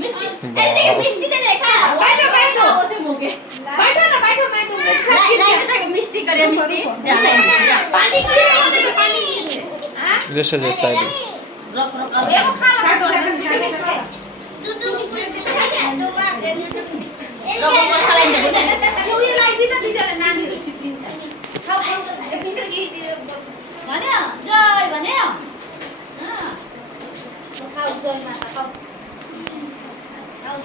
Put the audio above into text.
মিষ্টি এই দিকে মিষ্টি দে দেখা বাইটো বাইটো ওতে মুখে বাইটো না বাইটো নাই তো লাইতে থাকে মিষ্টি করে মিষ্টি যা যা পানি দিয়ে ওতে পানি দিয়ে হ্যাঁ দেশে যে সাইডে রক রক এও খালা দুদু রক রক খালাই না ওই লাইদিটা দিতে না দিলে চিপিন যায় খাও মানে জয় মানে হ্যাঁ খাও জয় মাতা খাও খাও